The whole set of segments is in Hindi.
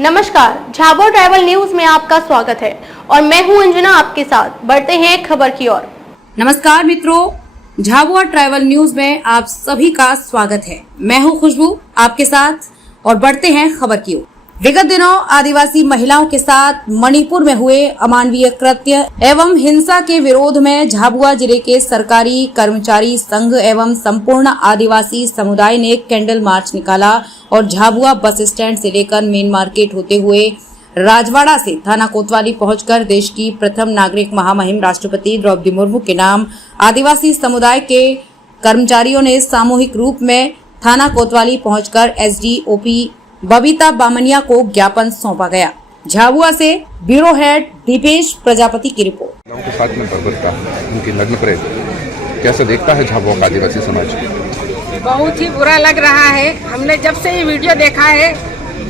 नमस्कार, झाबुआ ट्रैवल न्यूज में आपका स्वागत है और मैं हूं अंजना आपके साथ। बढ़ते हैं खबर की ओर। नमस्कार मित्रों, झाबुआ ट्रैवल न्यूज में आप सभी का स्वागत है। मैं हूं खुशबू आपके साथ और बढ़ते हैं खबर की ओर। विगत दिनों आदिवासी महिलाओं के साथ मणिपुर में हुए अमानवीय कृत्य एवं हिंसा के विरोध में झाबुआ जिले के सरकारी कर्मचारी संघ एवं संपूर्ण आदिवासी समुदाय ने कैंडल मार्च निकाला और झाबुआ बस स्टैंड से लेकर मेन मार्केट होते हुए राजवाड़ा से थाना कोतवाली पहुंचकर देश की प्रथम नागरिक महामहिम राष्ट्रपति द्रौपदी मुर्मू के नाम आदिवासी समुदाय के कर्मचारियों ने सामूहिक रूप में थाना कोतवाली पहुंचकर एसडीओपी बबीता बामनिया को ज्ञापन सौंपा गया। झाबुआ से ब्यूरो हेड दीपेश प्रजापति की रिपोर्ट। गाँव के साथ में बर्बरता उनकी नग्न परेड कैसे देखता है झाबुआ का आदिवासी समाज? बहुत ही बुरा लग रहा है। हमने जब से ये वीडियो देखा है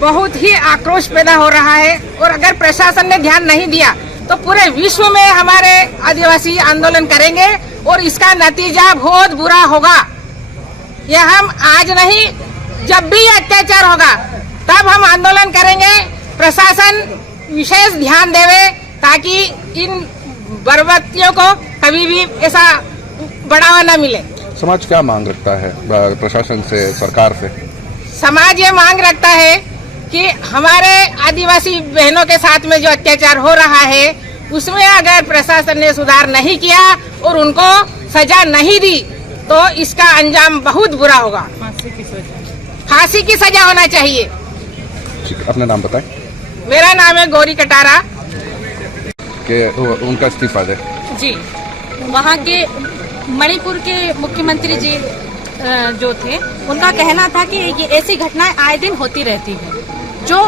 बहुत ही आक्रोश पैदा हो रहा है और अगर प्रशासन ने ध्यान नहीं दिया तो पूरे विश्व में हमारे आदिवासी आंदोलन करेंगे और इसका नतीजा बहुत बुरा होगा। यह हम आज नहीं, जब भी अत्याचार होगा तब हम आंदोलन करेंगे। प्रशासन विशेष ध्यान देवे ताकि इन बर्बरियों को कभी भी ऐसा बढ़ावा न मिले। समाज क्या मांग रखता है प्रशासन से, सरकार से? समाज ये मांग रखता है कि हमारे आदिवासी बहनों के साथ में जो अत्याचार हो रहा है उसमें अगर प्रशासन ने सुधार नहीं किया और उनको सजा नहीं दी तो इसका अंजाम बहुत बुरा होगा। फांसी की सजा होना चाहिए। अपना नाम बताएं। मेरा नाम है गौरी कटारा। कि उनका इस्तीफा दे जी। वहाँ के मणिपुर के मुख्यमंत्री जी जो थे उनका कहना था कि ये ऐसी घटनाएं आए दिन होती रहती है। जो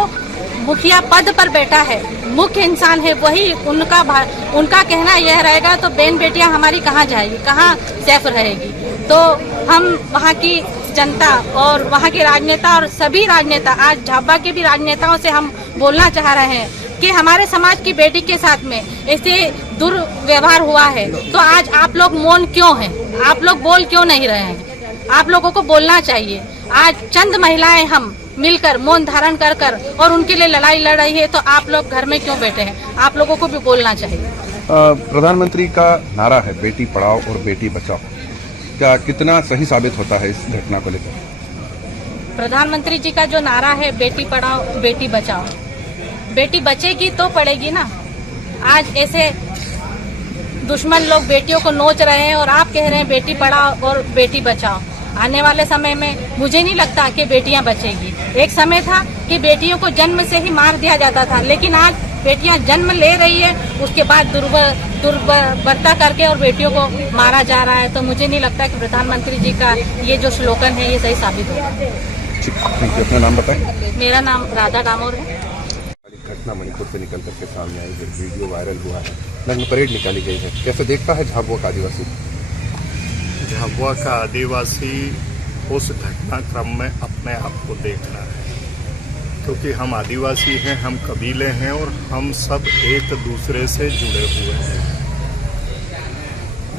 मुखिया पद पर बैठा है, मुख्य इंसान है, वही उनका कहना यह रहेगा तो बहन बेटियां हमारी कहाँ जाएगी, कहाँ सेफ रहेगी। तो हम वहाँ की जनता और वहाँ के राजनेता और सभी राजनेता, आज झाबुआ के भी राजनेताओं से हम बोलना चाह रहे हैं कि हमारे समाज की बेटी के साथ में ऐसे दुर्व्यवहार हुआ है तो आज आप लोग मौन क्यों हैं? आप लोग बोल क्यों नहीं रहे हैं? आप लोगों को बोलना चाहिए। आज चंद महिलाएं हम मिलकर मौन धारण कर कर और उनके लिए लड़ाई लड़ रही है तो आप लोग घर में क्यों बैठे हैं? आप लोगों को भी बोलना चाहिए। प्रधानमंत्री का नारा है बेटी पढ़ाओ और बेटी बचाओ, क्या कितना सही साबित होता है इस घटना को लेकर? प्रधानमंत्री जी का जो नारा है बेटी पढ़ाओ बेटी बचाओ, बेटी बचेगी तो पढ़ेगी ना। आज ऐसे दुश्मन लोग बेटियों को नोच रहे हैं और आप कह रहे हैं बेटी पढ़ाओ और बेटी बचाओ। आने वाले समय में मुझे नहीं लगता कि बेटियां बचेगी। एक समय था कि बेटियों को जन्म से ही मार दिया जाता था, लेकिन आज बेटियां जन्म ले रही है उसके बाद दुर्बरता करके और बेटियों को मारा जा रहा है। तो मुझे नहीं लगता कि प्रधानमंत्री जी का ये जो स्लोगन है ये सही साबित होगा। अपना नाम बताएं। मेरा नाम राधा डामोर है। घटना मणिपुर से निकल करके सामने आई है, वीडियो वायरल हुआ है, नग्न परेड निकाली गई है, कैसे देखता है झाबुआ का आदिवासी? झाबुआ का आदिवासी उस घटनाक्रम में अपने आप को देख रहा है क्योंकि हम आदिवासी हैं, हम कबीले हैं और हम सब एक दूसरे से जुड़े हुए हैं।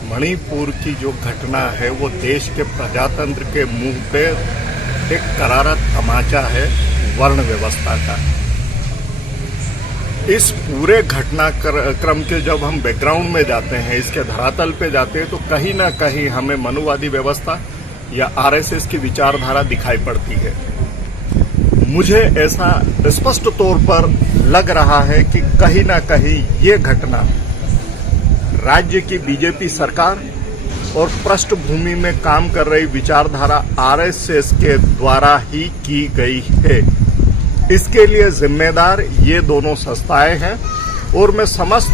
मणिपुर की जो घटना है वो देश के प्रजातंत्र के मुंह पे एक करारा तमाचा है वर्ण व्यवस्था का। इस पूरे घटनाक्रम के जब हम बैकग्राउंड में जाते हैं, इसके धरातल पे जाते हैं तो कहीं ना कहीं हमें मनुवादी व्यवस्था या आरएसएस की विचारधारा दिखाई पड़ती है। मुझे ऐसा स्पष्ट तौर पर लग रहा है कि कहीं ना कहीं ये घटना राज्य की बीजेपी सरकार और पृष्ठभूमि में काम कर रही विचारधारा आरएसएस के द्वारा ही की गई है। इसके लिए जिम्मेदार ये दोनों संस्थाएं हैं और मैं समस्त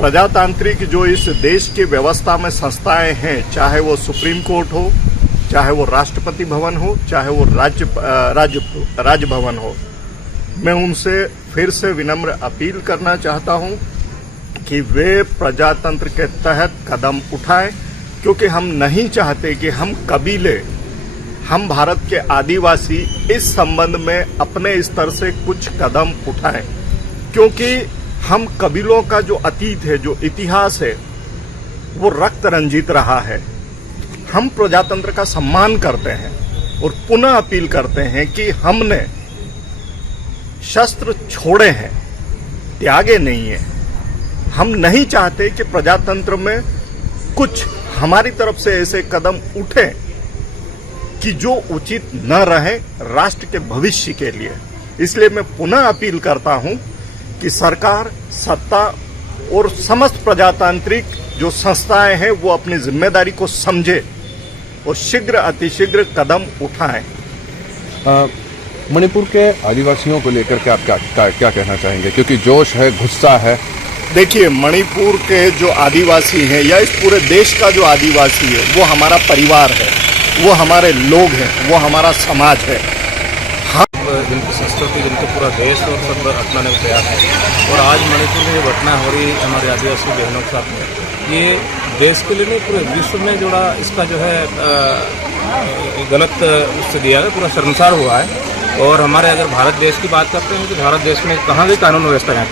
प्रजातांत्रिक जो इस देश की व्यवस्था में संस्थाएं हैं, चाहे वो सुप्रीम कोर्ट हो, चाहे वो राष्ट्रपति भवन हो, चाहे वो राजभवन हो, मैं उनसे फिर से विनम्र अपील करना चाहता हूं कि वे प्रजातंत्र के तहत कदम उठाएं क्योंकि हम नहीं चाहते कि हम कबीले, हम भारत के आदिवासी इस संबंध में अपने स्तर से कुछ कदम उठाएं क्योंकि हम कबीलों का जो अतीत है, जो इतिहास है, वो रक्त रंजित रहा है। हम प्रजातंत्र का सम्मान करते हैं और पुनः अपील करते हैं कि हमने शस्त्र छोड़े हैं, त्यागे नहीं है। हम नहीं चाहते कि प्रजातंत्र में कुछ हमारी तरफ से ऐसे कदम उठे कि जो उचित न रहे राष्ट्र के भविष्य के लिए। इसलिए मैं पुनः अपील करता हूं कि सरकार, सत्ता और समस्त प्रजातांत्रिक जो संस्थाएं हैं वो अपनी जिम्मेदारी को समझे और शीघ्र अतिशीघ्र कदम उठाएं। मणिपुर के आदिवासियों को लेकर के आप क्या कहना चाहेंगे, क्योंकि जोश है, गुस्सा है। देखिए, मणिपुर के जो आदिवासी हैं या इस पूरे देश का जो आदिवासी है वो हमारा परिवार है, वो हमारे लोग हैं, वो हमारा समाज है। जिनकी संस्कृति, जिनको पूरा देश और सब अपनाने को तैयार है। और आज मणिपुर में जो घटना हो रही है हमारे आदिवासी बहनों के साथ में, ये देश के लिए नहीं पूरे विश्व में जोड़ा इसका जो है गलत उससे दिया है, पूरा शर्मसार हुआ है। और हमारे अगर भारत देश की बात करते हैं तो भारत देश में कहाँ भी कानून व्यवस्था है,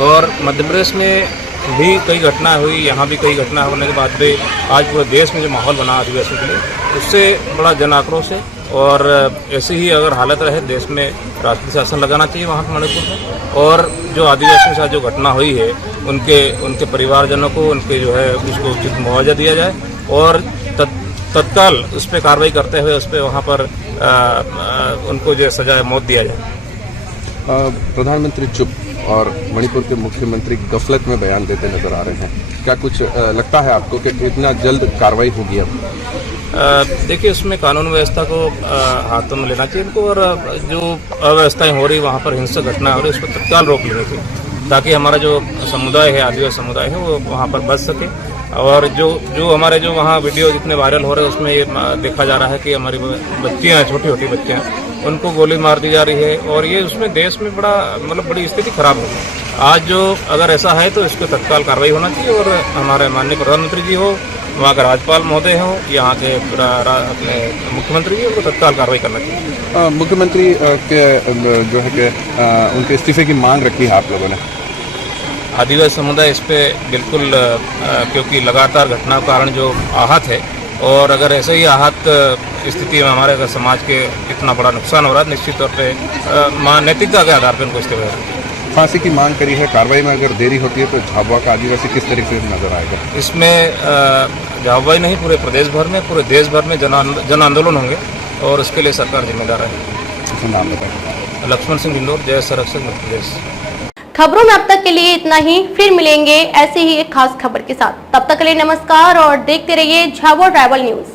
और मध्य प्रदेश में भी कई घटना हुई, यहाँ भी कई घटना होने के बाद भी आज पूरे देश में जो माहौल बना आदिवासियों के लिए, उससे बड़ा जन आक्रोश है। और ऐसी ही अगर हालत रहे देश में, राष्ट्रीय शासन लगाना चाहिए वहाँ पर मणिपुर में। और जो आदिवासियों के साथ जो घटना हुई है उनके परिवारजनों को उनके जो है उसको उचित मुआवजा दिया जाए और तत्काल उस पर कार्रवाई करते हुए उस पर वहाँ पर उनको जो सजा मौत दिया जाए। प्रधानमंत्री चुप और मणिपुर के मुख्यमंत्री गफलत में बयान देते नजर आ रहे हैं। क्या कुछ लगता है आपको कि इतना जल्द कार्रवाई होगी अब? देखिए, उसमें कानून व्यवस्था को हाथों में लेना चाहिए इनको, और जो अव्यवस्थाएं हो रही वहाँ पर हिंसक घटना हो रही उस पर तत्काल रोक लेनी चाहिए, ताकि हमारा जो समुदाय है, आदिवासी समुदाय है, वो वहाँ पर बच सके। और जो हमारे जो वहाँ वीडियो जितने वायरल हो रहे हैं उसमें ये देखा जा रहा है कि हमारी बच्चियाँ, छोटी छोटी बच्चियाँ, उनको गोली मार दी जा रही है। और ये उसमें देश में बड़ी स्थिति खराब हो गई। आज जो अगर ऐसा है तो इस पर तत्काल कार्रवाई होना चाहिए, और हमारे माननीय प्रधानमंत्री जी हो, वहाँ के राज्यपाल महोदय हो, यहाँ के अपने मुख्यमंत्री जी, उनको तत्काल कार्रवाई करना चाहिए। मुख्यमंत्री के जो है कि उनके इस्तीफे की मांग रखी है आप लोगों ने? आदिवासी समुदाय इस पे बिल्कुल, क्योंकि लगातार घटना के कारण जो आहत है, और अगर ऐसे ही आहत स्थिति में हमारे अगर समाज के इतना बड़ा नुकसान हो रहा है, निश्चित तौर पे नैतिकता के आधार पर उनको इस्तीफा फांसी की मांग करी है। कार्रवाई में अगर देरी होती है तो झाबुआ का आदिवासी किस तरीके से नजर आएगा? इसमें झाबुआ नहीं, पूरे प्रदेश भर में, पूरे देश भर में जन आंदोलन होंगे, और उसके लिए सरकार जिम्मेदार है। नाम बताएं। लक्ष्मण सिंह ढिंडोर, जय संरक्षक मध्य प्रदेश। खबरों में अब तक के लिए इतना ही, फिर मिलेंगे ऐसे ही एक खास खबर के साथ। तब तक के लिए नमस्कार और देखते रहिए झाबुआ ट्राइबल न्यूज।